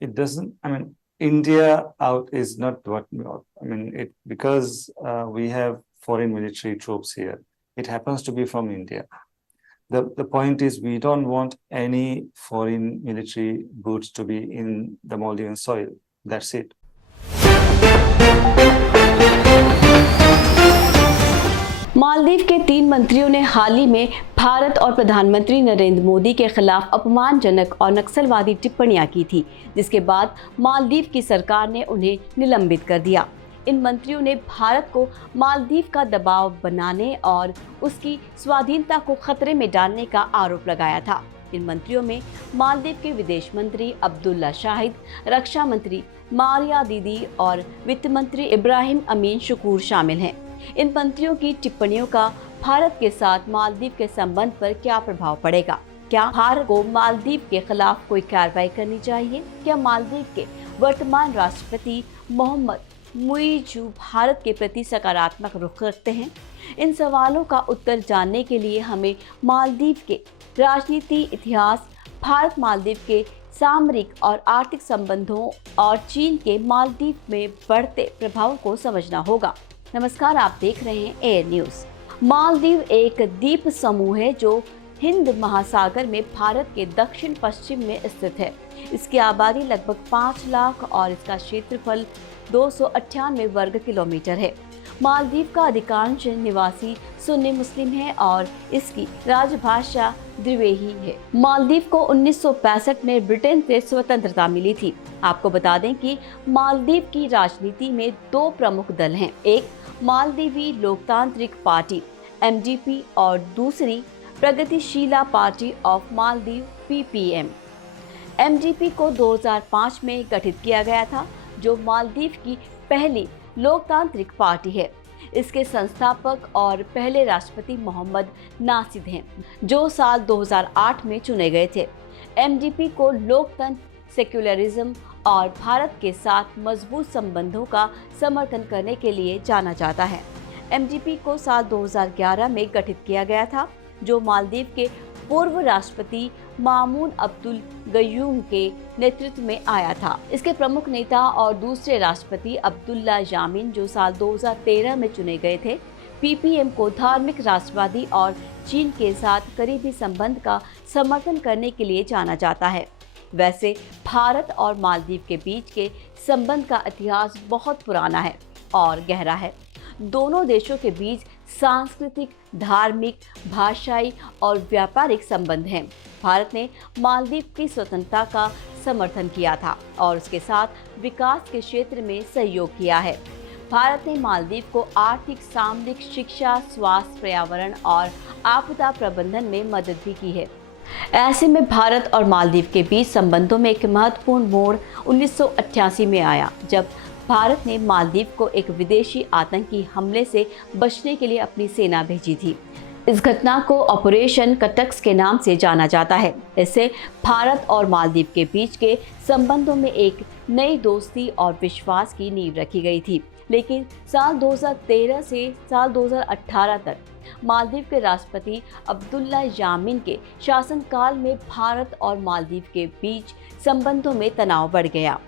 it doesn't, I mean, India out is not what, I mean, it because we have foreign military troops here. It happens to be from India. The point is we don't want any foreign military boots to be in the Maldivian soil. That's it. Maldives के 3 मंत्रियों ने हाल ही में भारत और प्रधानमंत्री नरेंद्र मोदी के खिलाफ अपमानजनक और नक्सलवादी टिप्पणियां की थी, जिसके बाद मालदीव की सरकार ने उन्हें निलंबित कर दिया। इन मंत्रियों ने भारत को मालदीव का दबाव बनाने और उसकी स्वाधीनता को खतरे में डालने का आरोप लगाया था। इन मंत्रियों में मालदीव के विदेश मंत्री अब्दुल्ला शाहिद, रक्षा मंत्री मारिया दीदी और वित्त मंत्री इब्राहिम अमीन शुकूर शामिल हैं। इन मंत्रियों की टिप्पणियों का भारत के साथ मालदीव के संबंध पर क्या प्रभाव पड़ेगा? क्या भारत को मालदीव के खिलाफ कोई कार्रवाई करनी चाहिए? क्या मालदीव के वर्तमान राष्ट्रपति मोहम्मद मुइज़ु भारत के प्रति सकारात्मक रुख रखते हैं? इन सवालों का उत्तर जानने के लिए हमें मालदीव के राजनीति इतिहास, भारत मालदीव के सामरिक और आर्थिक संबंधों और चीन के मालदीव में बढ़ते प्रभाव को समझना होगा। नमस्कार, आप देख रहे हैं एयर न्यूज़। मालदीव एक द्वीप समूह है जो हिंद महासागर में भारत के दक्षिण पश्चिम में स्थित है। इसकी आबादी लगभग 5 लाख और इसका क्षेत्रफल 298 वर्ग किलोमीटर है। मालदीव का अधिकांश निवासी सुन्नी मुस्लिम हैं और इसकी राजभाषा द्विवेही है। मालदीव को 1965 में ब्रिटेन से स्वतंत्रता मिली थी। आपको बता दें कि मालदीव की राजनीति में 2 प्रमुख दल हैं, एक मालदीवी लोकतांत्रिक पार्टी MDP और दूसरी प्रगतिशीला party of Maldives PPM। MDP को 2005 में गठित किया गया था, जो मालदीव की पहली लोकतांत्रिक पार्टी है। इसके संस्थापक और पहले राष्ट्रपति मोहम्मद नासिद हैं, जो साल 2008 में चुने गए थे। MDP को लोकतंत्र, सेक्युलरिज्म और भारत के साथ मजबूत संबंधों का समर्थन करने के लिए जाना जाता है। MDP को साल 2011 में गठित किया गया था, जो मालदीव के पूर्व राष्ट्रपति मामून अब्दुल गयूम के नेतृत्व में आया था। इसके प्रमुख नेता और दूसरे राष्ट्रपति अब्दुल्ला यामीन, जो साल 2013 में चुने गए थे। PPM को धार्मिक, राष्ट्रवादी और चीन के साथ करीबी संबंध का समर्थन करने के लिए जाना जाता है। वैसे भारत और मालदीव के बीच के संबंध का इतिहास बहुत पुराना है और गहरा है। दोनों देशों के बीच सांस्कृतिक, धार्मिक, भाषाई और व्यापारिक संबंध हैं। भारत ने मालदीव की स्वतंत्रता का समर्थन किया था और उसके साथ विकास के क्षेत्र में सहयोग किया है। भारत ने मालदीव को आर्थिक, सामरिक, शिक्षा, स्वास्थ्य, पर्यावरण और आपदा प्रबंधन में मदद भी की है। ऐसे में भारत और मालदीव के बीच संबंधों में एक महत्वपूर्ण मोड़ 1988 में आया, जब भारत ने मालदीव को एक विदेशी आतंकी हमले से बचने के लिए अपनी सेना भेजी थी। इस घटना को ऑपरेशन कटक्स के नाम से जाना जाता है। इससे भारत और मालदीव के बीच के संबंधों में एक नई दोस्ती और विश्वास की नींव रखी गई थी। लेकिन साल 2013 से साल 2018 तक मालदीव के राष्ट्रपति अब्दुल्ला यामीन के शासनकाल में भारत और मालदीव के बीच संबंधों में तनाव बढ़ गया।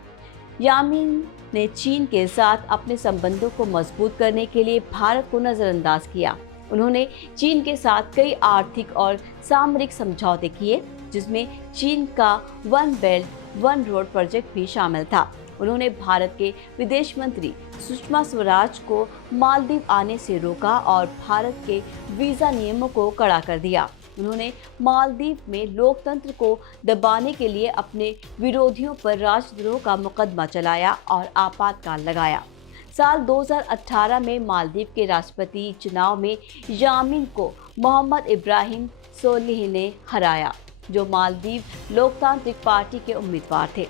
यामीन ने चीन के साथ अपने संबंधों को मजबूत करने के लिए भारत को नज़रअंदाज किया। उन्होंने चीन के साथ कई आर्थिक और सामरिक समझौते किए, जिसमें चीन का one belt one road project भी शामिल था। उन्होंने भारत के विदेश मंत्री सुषमा स्वराज को मालदीव आने से रोका और भारत के वीज़ा नियमों को कड़ा कर दिया। उन्होंने मालदीव में लोकतंत्र को दबाने के लिए अपने विरोधियों पर राजद्रोह का मुकदमा चलाया और आपातकाल लगाया। साल 2018 में मालदीव के राष्ट्रपति चुनाव में यामीन को मोहम्मद इब्राहिम सोलिह ने हराया, जो मालदीव लोकतांत्रिक पार्टी के उम्मीदवार थे।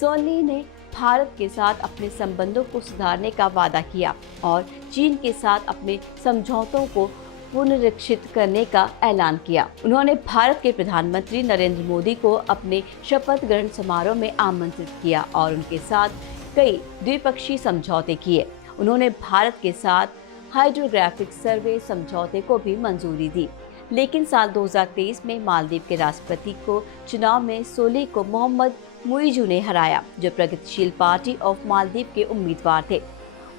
सोलिह ने भारत के साथ अपने संबंधों को सुधारने का वादा किया और चीन के साथ अपने समझौतों को पुनरीक्षित करने का ऐलान किया। उन्होंने भारत के प्रधानमंत्री नरेंद्र मोदी को अपने शपथ ग्रहण समारोह में आमंत्रित किया और उनके साथ कई द्विपक्षीय समझौते किए। उन्होंने भारत के साथ हाइड्रोग्राफिक सर्वे समझौते को भी मंजूरी दी। लेकिन साल 2023 में मालदीव के राष्ट्रपति को चुनाव में सोलिह को मोहम्मद मुइज़ू ने हराया, जो प्रगतिशील पार्टी ऑफ मालदीव के उम्मीदवार थे।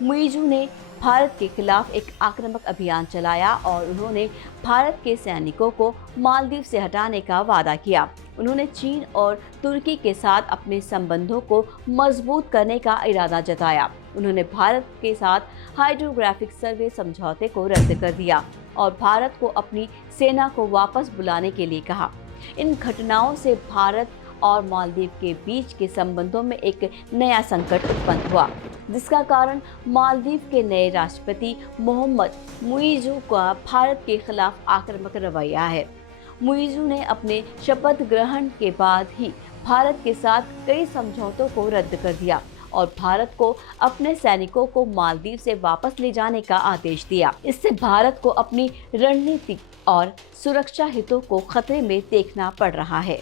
मुइज़ू ने भारत के खिलाफ एक आक्रामक अभियान चलाया और उन्होंने भारत के सैनिकों को मालदीव से हटाने का वादा किया। उन्होंने चीन और तुर्की के साथ अपने संबंधों को मजबूत करने का इरादा जताया। उन्होंने भारत के साथ हाइड्रोग्राफिक सर्वे समझौते को रद्द कर दिया और भारत को अपनी सेना को वापस बुलाने के लिए कहा। इन घटनाओं से भारत और मालदीव के बीच के संबंधों में एक नया संकट उत्पन्न हुआ, जिसका कारण मालदीव के नए राष्ट्रपति मोहम्मद मुइज़ू का भारत के खिलाफ आक्रामक रवैया है। मुइज़ू ने अपने शपथ ग्रहण के बाद ही भारत के साथ कई समझौतों को रद्द कर दिया और भारत को अपने सैनिकों को मालदीव से वापस ले जाने का आदेश दिया। इससे भारत को अपनी रणनीतिक और सुरक्षा हितों को खतरे में देखना पड़ रहा है।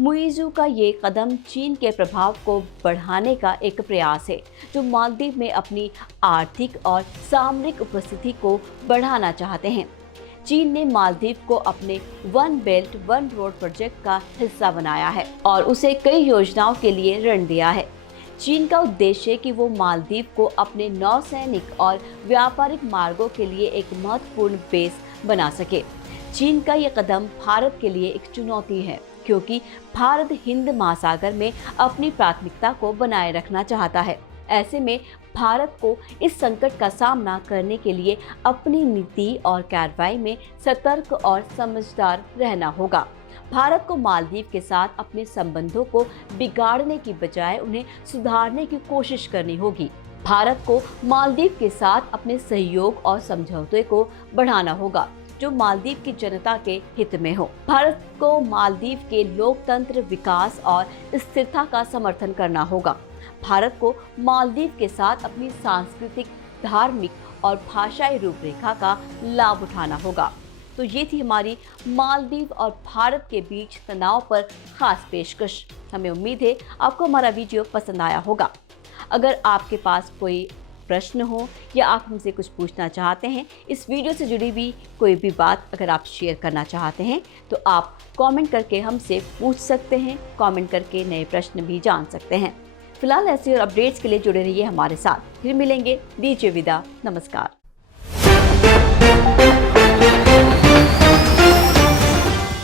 मुइज़ू का ये कदम चीन के प्रभाव को बढ़ाने का एक प्रयास है, जो मालदीव में अपनी आर्थिक और सामरिक उपस्थिति को बढ़ाना चाहते हैं। चीन ने मालदीव को अपने one belt one road project का हिस्सा बनाया है और उसे कई योजनाओं के लिए ऋण दिया है। चीन का उद्देश्य है कि वो मालदीव को अपने नौसैनिक और व्यापारिक मार्गों के लिए एक महत्वपूर्ण बेस बना सके। चीन का ये कदम भारत के लिए एक चुनौती है, क्योंकि भारत हिंद महासागर में अपनी प्राथमिकता को बनाए रखना चाहता है। ऐसे में भारत को इस संकट का सामना करने के लिए अपनी नीति और कार्रवाई में सतर्क और समझदार रहना होगा। भारत को मालदीव के साथ अपने संबंधों को बिगाड़ने की बजाय उन्हें सुधारने की कोशिश करनी होगी। भारत को मालदीव के साथ अपने सहयोग और समझौते को बढ़ाना होगा, जो मालदीव की जनता के हित में हो। भारत को मालदीव के लोकतंत्र, विकास और स्थिरता का समर्थन करना होगा। भारत को मालदीव के साथ अपनी सांस्कृतिक, धार्मिक और भाषाई रूपरेखा का लाभ उठाना होगा। तो ये थी हमारी मालदीव और भारत के बीच तनाव पर खास पेशकश। हमें उम्मीद है आपको हमारा वीडियो पसंद आया होगा। अगर आपके पास कोई प्रश्न हो या आप हमसे कुछ पूछना चाहते हैं, इस वीडियो से जुड़ी भी कोई भी बात अगर आप शेयर करना चाहते हैं, तो आप कमेंट करके हमसे पूछ सकते हैं। कमेंट करके नए प्रश्न भी जान सकते हैं। फिलहाल ऐसे और अपडेट्स के लिए जुड़े रहिए हमारे साथ। फिर मिलेंगे, दीजिए विदा, नमस्कार।